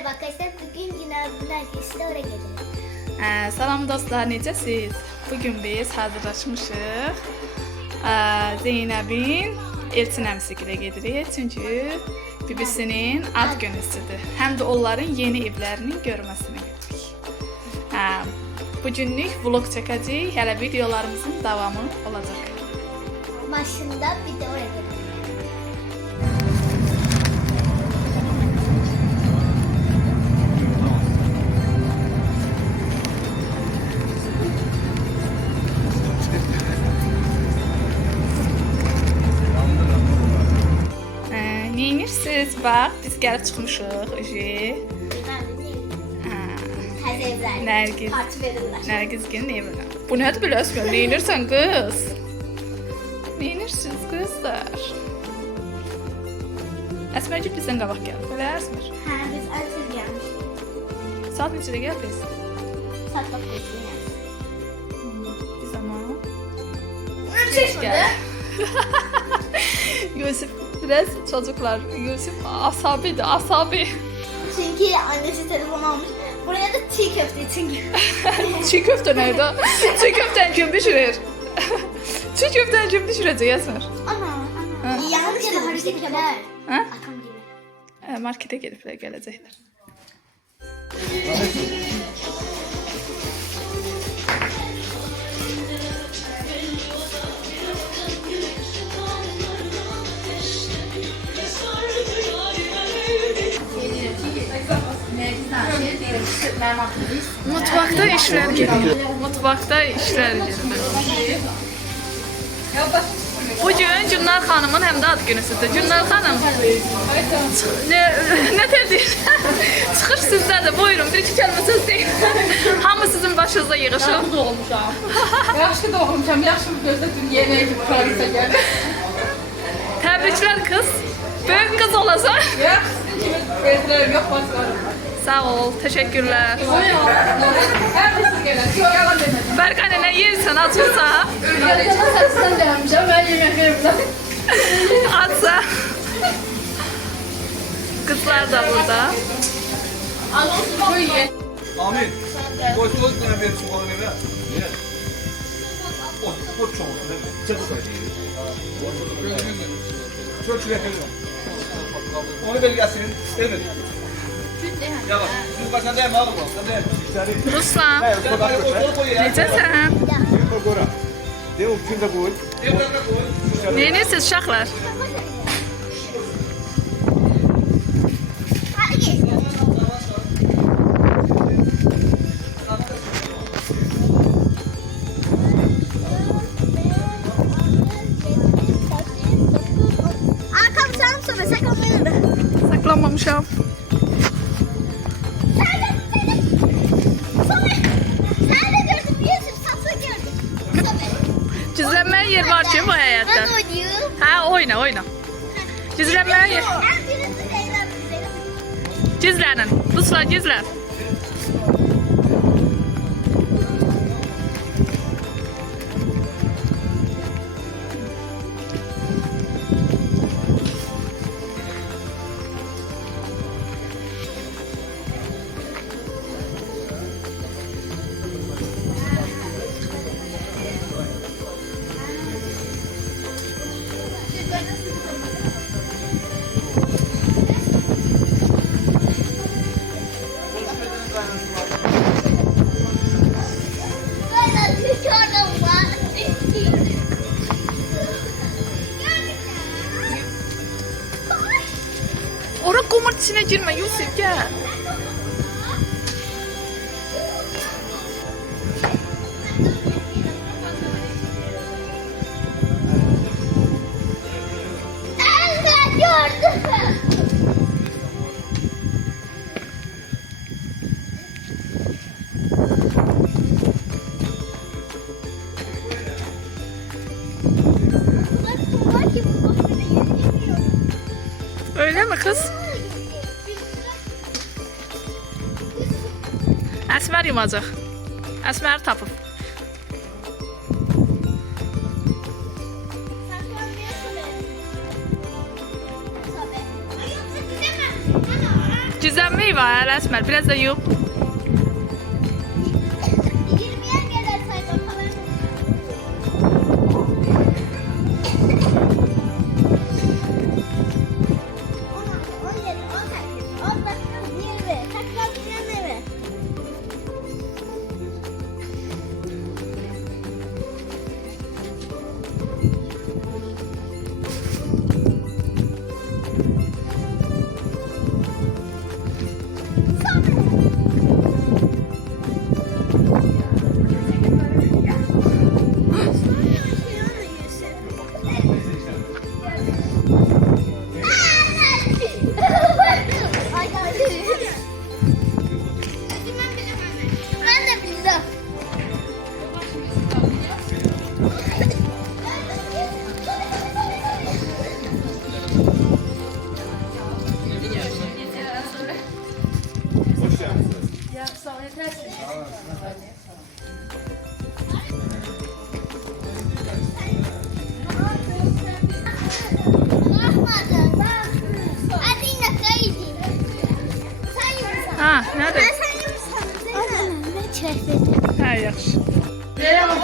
Merhaba arkadaşlar, bugün yine Nergis'le oraya gidelim. Salam dostlar, necəsiz? Bugün biz hazırlaşmışıq. Zeynəbin Elçin əmsigilə gedirik. Çünki bibisinin ad günüsüdür. Həm də onların yeni evlərinin görməsinə gedirik. Bugünlük vlog çəkəcəyik. Hələ videolarımızın davamı olacaq. Maşında bir de oraya gidelim. Neyinirsiniz? Bax, biz gəlib çıxmışıq. Təzə evlər. Nərgiz. Parti verirlər. Nərgizgin evinə. Bu nədir belə Əsmər? Neyinirsən qız? Neyinirsiniz qızlar? Əsmərcik bizdən qabaq gəldi. Belə Əsmər. Hə, biz artıq gəlmişik. Saat neçədə gəldiniz? Saat 9-da yəni. Biz ama Çeşmədə. Yusuf biraz çocuklar. Yusuf asabidir, asabi. Çünkü annesi telefon almış. Buraya da çiğ köfte için gelmiş. Çiğ köfte nerede? Çiğ köften kim düşürür? Çiğ köften kim düşürecek Esmer? Ana. Ha. Yanlış da hareketler. Ha? Atam gibi. Markete gelipler gelecekler. Mutfakta işler geliyor. Mutfakta işler geliyor. Bugün Günnar Hanım'ın hem de ad günüsüdür. Günnar Hanım, ne dediniz? Çıxır sizdə də, buyurun, bir iki kəlmə söz deyin. Hamı sizin başınıza yığışır. Yaxşı doğmuşam. Yaxşı doğmuşam. Yaxşı bir gözlə dünyaya ekip Paris'e geldim. Təbriklər kız. Böyük kız olasan. Ya sizin gibi teyzelerim yok başlarım. Sağ ol, teşekkürler. Hem de siz gelin. Yok yalan demedim. Berkane ne yersen atırsa, Ölçeme saçtan gelmişim. Ben yemek verimden. atsa. Kızlar da burada. Bu iyi. Amin. Koy ne bir soğan ne? Ne? O çok ne? Çok sayı. Çok çilek onu ver gelsin. Evet. Ya bak, siz başına değil mi abi bu? Sen de Ruslan, necəsən? Agora. Deu kim de koy. Neyinirsiniz uşaqlar? Hadi. Arkam sağım sonra saklanmayı da. Saklanmamışam. Sen de gördün Yusuf, satsa gördün. Gizlənməyə yer var ki bu həyatda. Ben oynuyorum. Hə, oyna. Gizlənməyə yer. En birisi Zeynep. Gizlənin. Ruslan, gizlən. Böyle düşüyorum var. Ora qumur içine girmə, Yusuf, gəl. Evet gördüm. Var ki bu bahçede yetişmiyor. Öyle mi kız? Əsmər yumacaq. Əsmər tapıb. Güzel meyve Əli Əsmər. Biraz da yub. 20'ye kadar say bakalım. 20. Tekrar dinleme. Ben de bildim. Hoş geldiniz. Hadi yine kaydı. Sen yürüsen. Ha, nədir? Ben sen yürüsen. Ne çekti? Hə, yaxşı.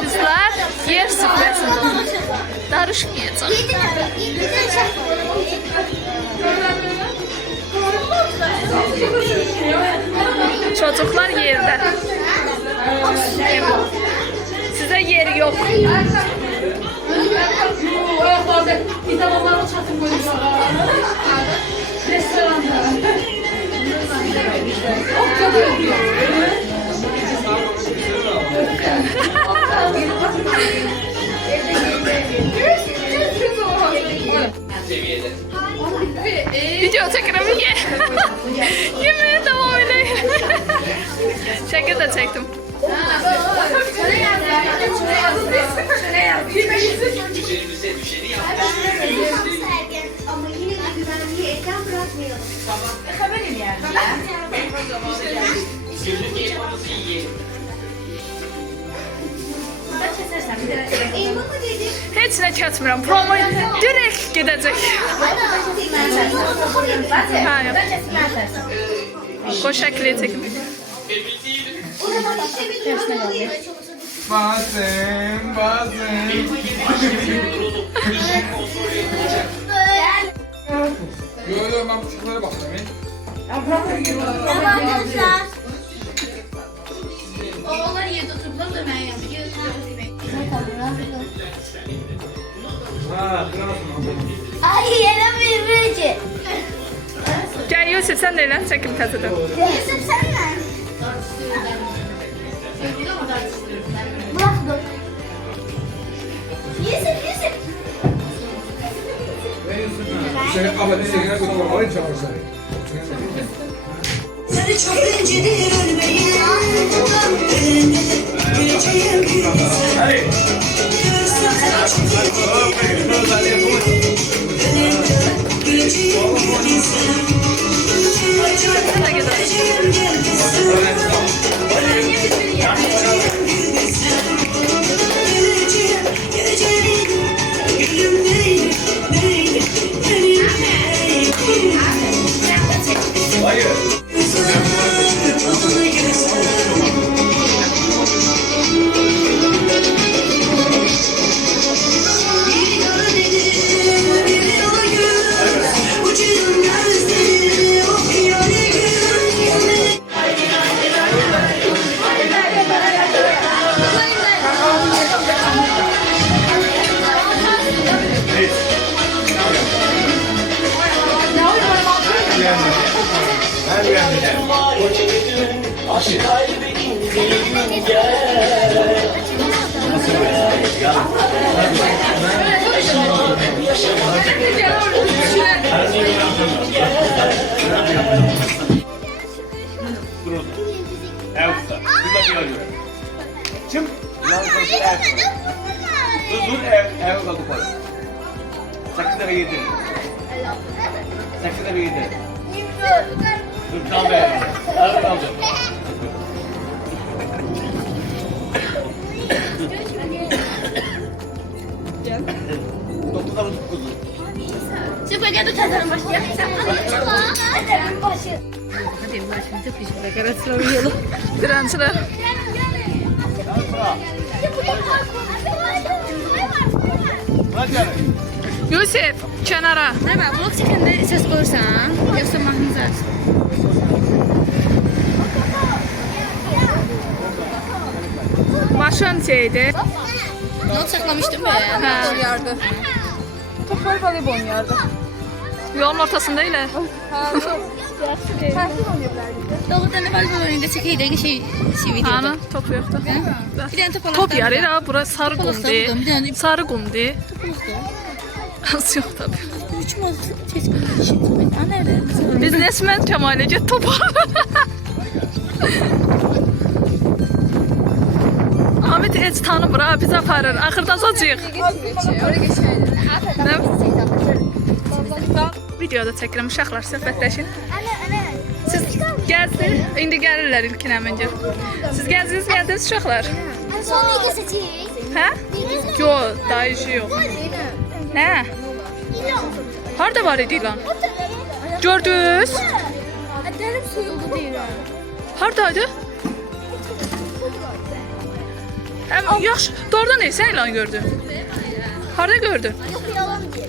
Qızlar, yer süfrəsində darışmayacaq. 7 tane Çocuklar yerdə. Sizə yer yox. O ayaklarda bir de onları çatım koymuşlar. Restoranda. O kadar diyor. Seviyede. Video çəkirəm, ye. Yeməyə davam edəyim. Şəkil də çəkdim. Üzerimize düşeni yaptık. Ama yine de güvenliği ekran bırakmayalım. Günlük yapmamızı yiyelim. Elma mı dedik? Heç nə kəsmirəm. Promo direkt gedəcək. Ha, yox. Qoş şəkli çəkim. Bazen. Yo yo ben bu çocuklara bakacağım. Arkadaşlar. Onlar yedi oturdular da ben yaptım. Ha, kıramasın. Ay yere verici. Gəl Yusuf, sən də elə çəkim təzədən. Yusuf sen ne? Bırak dur. Yusuf. Seni abone çekene götürüyorum. Orayı çağırsın. Seni çok incedir ölmeyi. Geleceğim bir Hadi. Hayır. Kim? Dur ev kaldı koy. 8 lira yedi. 8 lira yedi. Dur tam ver. Ev kaldı. Dokuz lira kuzu. Süpürge de kazanın başı. Hadi başı. Dirençler. Yusuf, kenara. Nə var? Vlog çəkəndə səs qoyursan, yoxsa mahnı açsan? Maşın şeydi. Not saxlamışdım ya. Hə. Oynardı. Toplar voleybol oynardı. Yolun ortasında ilə. Doğrudan da voleybol oynayınca çəkəydik şey videoda. Ana, top yoxdur. Bir dənə top alaq. Top yarır ha, bura sarı Top alaq, bir qumdur. dənə. Sarı qumdur. Az yox tabii. Üç mü çəkilmiş? Aa, nerede? Biz resmen Kemal'e top Ahmet heç tanımır ha, biz aparır. Axırda sacıyıq. Oraya geçeydi. Nə? Videoda çəkirəm, uşaqlar söhbətləşin. Siz gəldiniz, indi gəlirlər ilkin əmincə. Siz gəldiniz uşaqlar. Son video seçeceğiz. Hə? Yo, daha işi yox. Nə? Harda var idi lan? Gördünüz? Derim soyuldu değil. Hardaydı? Həm yaxşı, doğrudan ne? Sən ilan gördün? Harda gördün? Yok yalan değil.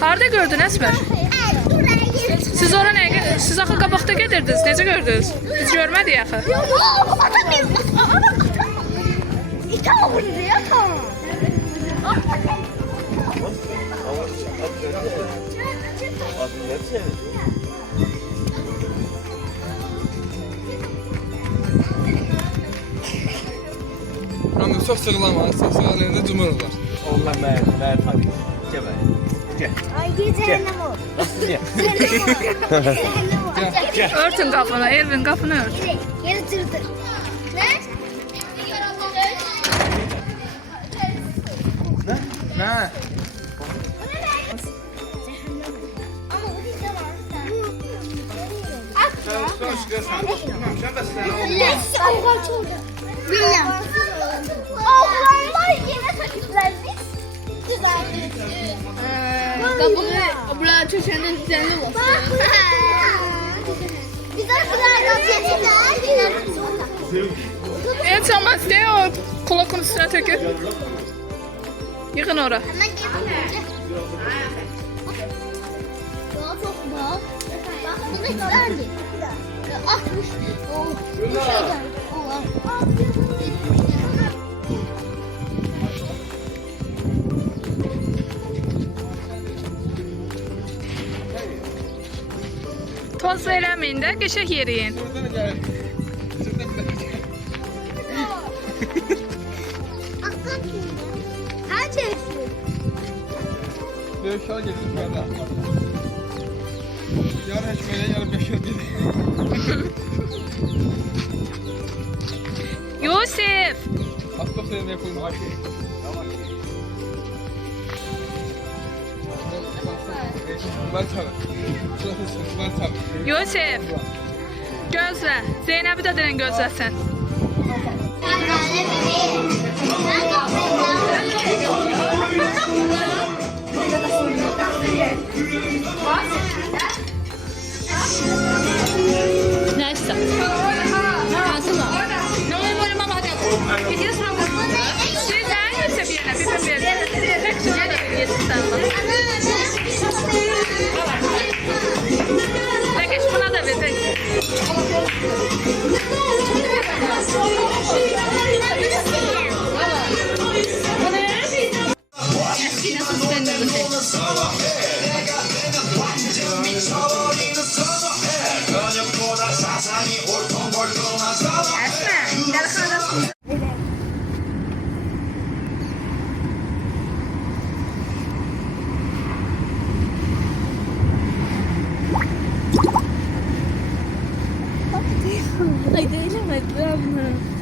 Harda gördün Əsmər? Siz ora nə? Siz axı qabaqda gedirdiniz. Necə gördünüz? Biz görmədik axı. Yok atamıyorum. Tamam bunu ya tamam. Amma çox sığlamaz, çox sığalayanda cumur olar. Onlar mən tabii. Gel ben. Gel. Ay cehennem o. Nasıl gel? Cehennem o. Örtün qapını, Elvin qapını ört. Yeri tırtır. Ne? Nə? Ama bu değil ama. Xoş gəlsən. Sən bəslə. Bilmem. Ablamlar yine takiplerimiz. Güzel. Kabuğu buraya çöşenden düzenli olsun. Güzel kızlardan seçimler. Heç olmaz deyə o kulakın üstünə tökür. Yığın ora. Hemen gelin. Daha çok bak. Bak bu ne güzeldi. 60. Oh. Bu şeyden. Allah. Toz eləməyin də, qəşəng yeriyin. Buradan gəl. Sizdən bir dəfə. Her çeşit. Böyük şal getir mənə. Yarın heç belə yarın 5 il gedir. Yusuf! Hasta sevmeye koymuş. Ben tabii. Ben tabii. Yusuf! Gözlə. Zeynəbi də deyən gözləsin. Neyse. Hazırla. Ne oluyor böyle mama hadi. Gidiyoruz mı? Siz də Yusuf yenə bir verin. Tək şuna da bir yetirsən. Peki buna da verin. Ay değilim.